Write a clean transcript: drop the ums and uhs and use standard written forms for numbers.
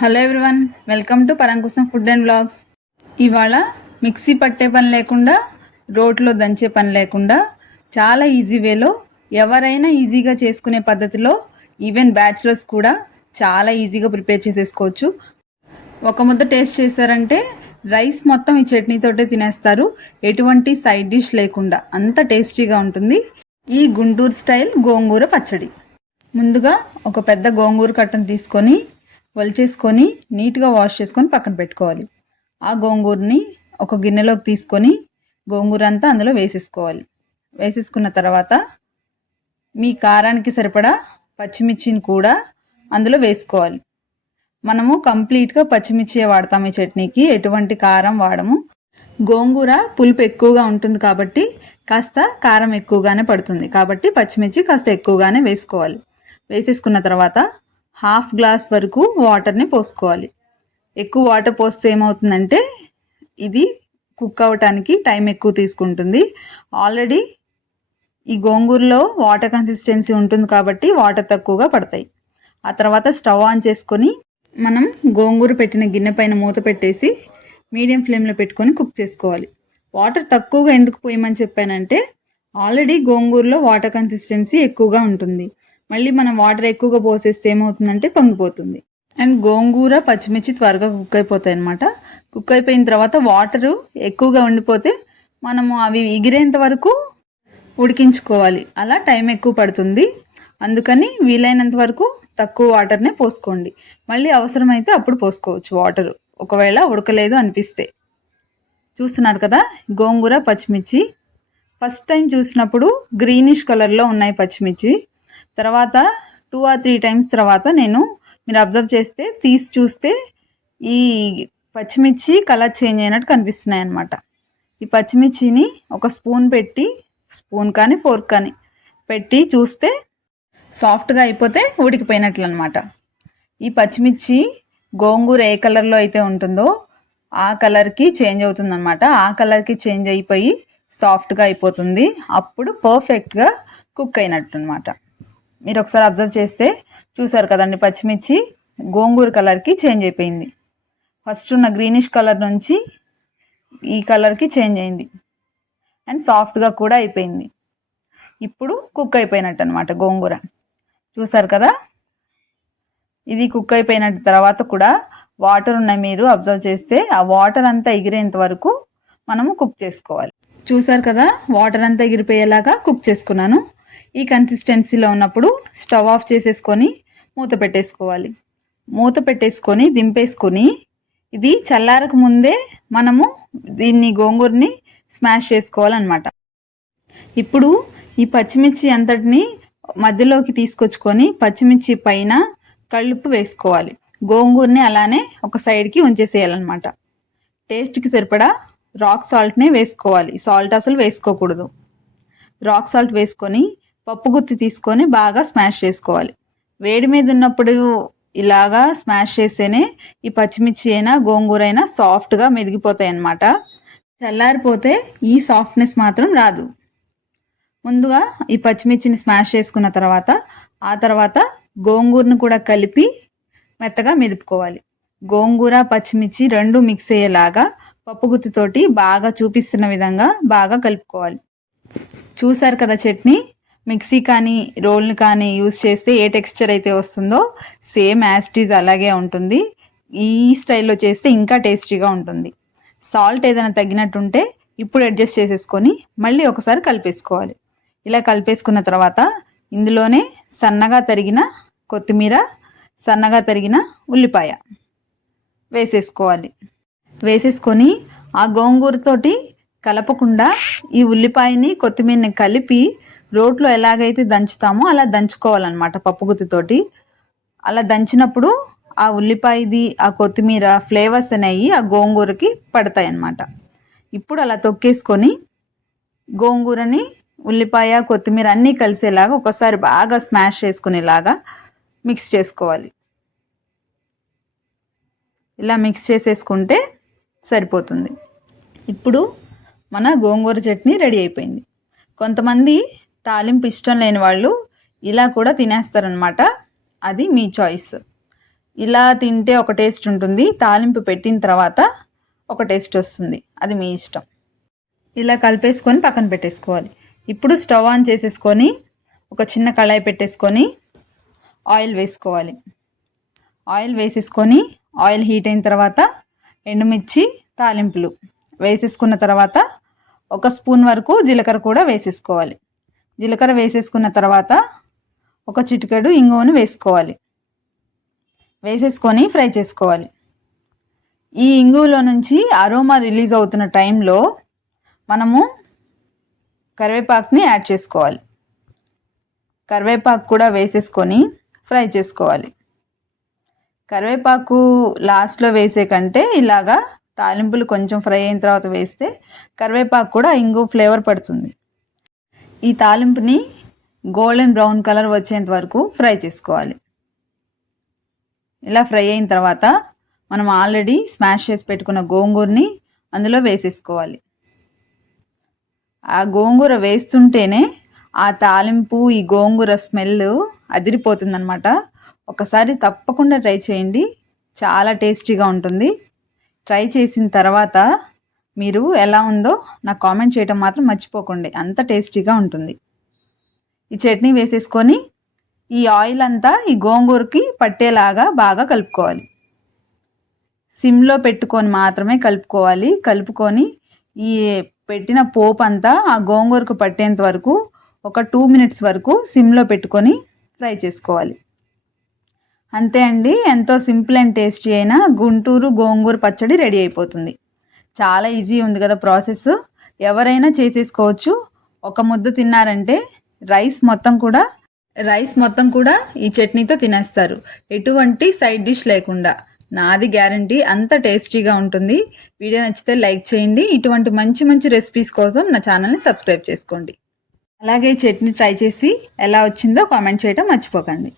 Hello everyone, welcome to Paramkusam food and vlogs. ఇవాళ mixie పట్టే పని లేకుండా, రోట్లో దంచే పని లేకుండా చాలా ఈజీ వేలో ఎవరైనా ఈజీగా చేసుకునే పద్ధతిలో ఈవెన్ బ్యాచులర్స్ కూడా చాలా ఈజీగా ప్రిపేర్ చేసేసుకోవచ్చు. ఒక ముద్ద టేస్ట్ చేశారంటే రైస్ మొత్తం ఈ చట్నీతోటే తినేస్తారు, ఎటువంటి సైడ్ డిష్ లేకుండా. అంత టేస్టీగా ఉంటుంది ఈ గుంటూరు స్టైల్ గోంగూర పచ్చడి. ముందుగా ఒక పెద్ద గోంగూర కట్టను తీసుకొని వలిచేసుకొని నీట్గా వాష్ చేసుకొని పక్కన పెట్టుకోవాలి. ఆ గోంగూరని ఒక గిన్నెలోకి తీసుకొని గోంగూర అంతా అందులో వేసేసుకోవాలి. వేసేసుకున్న తర్వాత మీ కారానికి సరిపడా పచ్చిమిర్చిని కూడా అందులో వేసుకోవాలి. మనము కంప్లీట్గా పచ్చిమిర్చి వాడతాము ఈ చట్నీకి, ఎటువంటి కారం వాడము. గోంగూర పులుపు ఎక్కువగా ఉంటుంది కాబట్టి కాస్త కారం ఎక్కువగానే పడుతుంది, కాబట్టి పచ్చిమిర్చి కాస్త ఎక్కువగానే వేసుకోవాలి. వేసేసుకున్న తర్వాత హాఫ్ గ్లాస్ వరకు వాటర్ని పోసుకోవాలి. ఎక్కువ వాటర్ పోస్తే ఏమవుతుందంటే ఇది కుక్ అవ్వటానికి టైం ఎక్కువ తీసుకుంటుంది. ఆల్రెడీ ఈ గోంగూరలో వాటర్ కన్సిస్టెన్సీ ఉంటుంది కాబట్టి వాటర్ తక్కువగా పడతాయి. ఆ తర్వాత స్టవ్ ఆన్ చేసుకొని మనం గోంగూర పెట్టిన గిన్నె పైన మూత పెట్టేసి మీడియం ఫ్లేమ్లో పెట్టుకొని కుక్ చేసుకోవాలి. వాటర్ తక్కువగా ఎందుకు పోయమని చెప్పానంటే ఆల్రెడీ గోంగూరలో వాటర్ కన్సిస్టెన్సీ ఎక్కువగా ఉంటుంది. మళ్ళీ మనం వాటర్ ఎక్కువగా పోసేస్తే ఏమవుతుందంటే పొంగిపోతుంది. అండ్ గోంగూర పచ్చిమిర్చి త్వరగా కుక్ అయిపోతాయి అన్నమాట. కుక్ అయిపోయిన తర్వాత వాటరు ఎక్కువగా ఉండిపోతే మనము అవి ఎగిరేంత వరకు ఉడికించుకోవాలి. అలా టైం ఎక్కువ పడుతుంది. అందుకని వీలైనంత వరకు తక్కువ వాటర్నే పోసుకోండి. మళ్ళీ అవసరమైతే అప్పుడు పోసుకోవచ్చు వాటరు, ఒకవేళ ఉడకలేదు అనిపిస్తే. చూస్తున్నారు కదా గోంగూర పచ్చిమిర్చి. ఫస్ట్ టైం చూసినప్పుడు గ్రీనిష్ కలర్లో ఉన్నాయి పచ్చిమిర్చి. తర్వాత 2 or 3 టైమ్స్ తర్వాత మీరు అబ్జర్వ్ చేస్తే తీసి చూస్తే ఈ పచ్చిమిర్చి కలర్ చేంజ్ అయినట్టు కనిపిస్తున్నాయి అన్నమాట. ఈ పచ్చిమిర్చిని ఒక స్పూన్ పెట్టి, స్పూన్ కానీ ఫోర్క్ కానీ పెట్టి చూస్తే సాఫ్ట్గా అయిపోతే ఉడికిపోయినట్లు అనమాట. ఈ పచ్చిమిర్చి గోంగూర ఏ కలర్లో అయితే ఉంటుందో ఆ కలర్కి చేంజ్ అవుతుంది అనమాట. ఆ కలర్కి చేంజ్ అయిపోయి సాఫ్ట్గా అయిపోతుంది. అప్పుడు పర్ఫెక్ట్గా కుక్ అయినట్టు అనమాట. మీరు ఒకసారి అబ్జర్వ్ చేస్తే చూసారు కదండి, పచ్చిమిర్చి గోంగూర కలర్కి చేంజ్ అయిపోయింది. ఫస్ట్ ఉన్న గ్రీనిష్ కలర్ నుంచి ఈ కలర్కి చేంజ్ అయింది అండ్ సాఫ్ట్గా కూడా అయిపోయింది. ఇప్పుడు కుక్ అయిపోయినట్టు అనమాట గోంగూర. చూసారు కదా, ఇది కుక్ అయిపోయినట్టు. తర్వాత కూడా వాటర్ ఉన్నాయి, మీరు అబ్జర్వ్ చేస్తే ఆ వాటర్ అంతా ఎగిరేంత వరకు మనము కుక్ చేసుకోవాలి. చూసారు కదా, వాటర్ అంతా ఎగిరిపోయేలాగా కుక్ చేసుకున్నాను. ఈ కన్సిస్టెన్సీలో ఉన్నప్పుడు స్టవ్ ఆఫ్ చేసేసుకొని మూత పెట్టేసుకోవాలి. మూత పెట్టేసుకొని దింపేసుకొని ఇది చల్లారకు ముందే మనము దీన్ని గోంగూరని స్మాష్ చేసుకోవాలన్నమాట. ఇప్పుడు ఈ పచ్చిమిర్చి అంతటిని మధ్యలోకి తీసుకొచ్చుకొని పచ్చిమిర్చి పైన కలుపు వేసుకోవాలి. గోంగూరని అలానే ఒక సైడ్కి ఉంచేసేయాలన్నమాట. టేస్ట్కి సరిపడా రాక్ సాల్ట్నే వేసుకోవాలి. సాల్ట్ అసలు వేసుకోకూడదు. రాక్ సాల్ట్ వేసుకొని పప్పు గుత్తి తీసుకొని బాగా స్మాష్ చేసుకోవాలి. వేడి మీద ఉన్నప్పుడు ఇలాగా స్మాష్ చేస్తేనే ఈ పచ్చిమిర్చి అయినా గోంగూర అయినా సాఫ్ట్గా మెదిగిపోతాయి అన్నమాట. చల్లారిపోతే ఈ సాఫ్ట్నెస్ మాత్రం రాదు. ముందుగా ఈ పచ్చిమిర్చిని స్మాష్ చేసుకున్న తర్వాత ఆ తర్వాత గోంగూరను కూడా కలిపి మెత్తగా మెదుపుకోవాలి. గోంగూర పచ్చిమిర్చి రెండు మిక్స్ అయ్యేలాగా పప్పు గుత్తితోటి బాగా చూపిస్తున్న విధంగా బాగా కలుపుకోవాలి. చూసారు కదా, చట్నీ మిక్సీ కానీ రోల్ని కానీ యూజ్ చేస్తే ఏ టెక్స్చర్ అయితే వస్తుందో సేమ్ యాస్టీజ్ అలాగే ఉంటుంది. ఈ స్టైల్లో చేస్తే ఇంకా టేస్టీగా ఉంటుంది. సాల్ట్ ఏదైనా తగ్గినట్టుంటే ఇప్పుడు అడ్జస్ట్ చేసేసుకొని మళ్ళీ ఒకసారి కలిపేసుకోవాలి. ఇలా కలిపేసుకున్న తర్వాత ఇందులోనే సన్నగా తరిగిన కొత్తిమీర, సన్నగా తరిగిన ఉల్లిపాయ వేసేసుకోవాలి. వేసేసుకొని ఆ గోంగూరతోటి కలపకుండా ఈ ఉల్లిపాయని కొత్తిమీరని కలిపి రోట్లో ఎలాగైతే దంచుతామో అలా దంచుకోవాలన్నమాట పప్పు గుత్తితోటి. అలా దంచినప్పుడు ఆ ఉల్లిపాయది ఆ కొత్తిమీర ఫ్లేవర్స్ అనేవి ఆ గోంగూరకి పడతాయి అన్నమాట. ఇప్పుడు అలా తొక్కేసుకొని గోంగూరని ఉల్లిపాయ కొత్తిమీర అన్నీ కలిసేలాగా ఒకసారి బాగా స్మాష్ చేసుకునేలాగా మిక్స్ చేసుకోవాలి. ఇలా మిక్స్ చేసేసుకుంటే సరిపోతుంది. ఇప్పుడు మన గోంగూర చట్నీ రెడీ అయిపోయింది. కొంతమంది తాలింపు ఇష్టం లేని వాళ్ళు ఇలా కూడా తినేస్తారనమాట. అది మీ చాయిస్. ఇలా తింటే ఒక టేస్ట్ ఉంటుంది, తాలింపు పెట్టిన తర్వాత ఒక టేస్ట్ వస్తుంది, అది మీ ఇష్టం. ఇలా కలిపేసుకొని పక్కన పెట్టేసుకోవాలి. ఇప్పుడు స్టవ్ ఆన్ చేసేసుకొని ఒక చిన్న కళాయి పెట్టేసుకొని ఆయిల్ వేసుకోవాలి. ఆయిల్ వేసేసుకొని ఆయిల్ హీట్ అయిన తర్వాత ఎండుమిర్చి తాలింపులు వేసేసుకున్న తర్వాత 1 స్పూన్ వరకు జీలకర్ర కూడా వేసేసుకోవాలి. జీలకర్ర వేసేసుకున్న తర్వాత ఒక చిటికెడు ఇంగువను వేసుకోవాలి. వేసేసుకొని ఫ్రై చేసుకోవాలి. ఈ ఇంగువలో నుంచి అరోమా రిలీజ్ అవుతున్న టైంలో మనము కరివేపాకుని యాడ్ చేసుకోవాలి. కరివేపాకు కూడా వేసేసుకొని ఫ్రై చేసుకోవాలి. కరివేపాకు లాస్ట్లో వేసే కంటే ఇలాగా తాలింపులు కొంచెం ఫ్రై అయిన తర్వాత వేస్తే కరివేపాకు కూడా ఇంగు ఫ్లేవర్ పడుతుంది. ఈ తాలింపుని గోల్డెన్ బ్రౌన్ కలర్ వచ్చేంత వరకు ఫ్రై చేసుకోవాలి. ఇలా ఫ్రై అయిన తర్వాత మనం ఆల్రెడీ స్మాష్ చేసి పెట్టుకున్న గోంగూరని అందులో వేసేసుకోవాలి. ఆ గోంగూర వేస్తుంటేనే ఆ తాలింపు ఈ గోంగూర స్మెల్ అదిరిపోతుందన్నమాట. ఒకసారి తప్పకుండా ట్రై చేయండి, చాలా టేస్టీగా ఉంటుంది. ట్రై చేసిన తర్వాత మీరు ఎలా ఉందో నాకు కామెంట్ చేయడం మాత్రం మర్చిపోకండి, అంత టేస్టీగా ఉంటుంది. ఈ చట్నీ వేసేసుకొని ఈ ఆయిల్ అంతా ఈ గోంగూరకి పట్టేలాగా బాగా కలుపుకోవాలి. సిమ్లో పెట్టుకొని మాత్రమే కలుపుకోవాలి. కలుపుకొని ఈ పెట్టిన పోపు అంతా ఆ గోంగూరకు పట్టేంత వరకు ఒక 2 మినిట్స్ వరకు సిమ్లో పెట్టుకొని ఫ్రై చేసుకోవాలి. అంతే అండి, ఎంతో సింపుల్ అండ్ టేస్టీ అయిన గుంటూరు గోంగూర పచ్చడి రెడీ అయిపోతుంది. చాలా ఈజీ ఉంది కదా ప్రాసెస్, ఎవరైనా చేసేసుకోవచ్చు. ఒక ముద్ద తిన్నారంటే రైస్ మొత్తం కూడా ఈ చట్నీతో తినేస్తారు, ఎటువంటి సైడ్ డిష్ లేకుండా. నాది గ్యారంటీ, అంత టేస్టీగా ఉంటుంది. వీడియో నచ్చితే లైక్ చేయండి. ఇటువంటి మంచి మంచి రెసిపీస్ కోసం నా ఛానల్ని సబ్స్క్రైబ్ చేసుకోండి. అలాగే చట్నీ ట్రై చేసి ఎలా వచ్చిందో కామెంట్ చేయడం మర్చిపోకండి.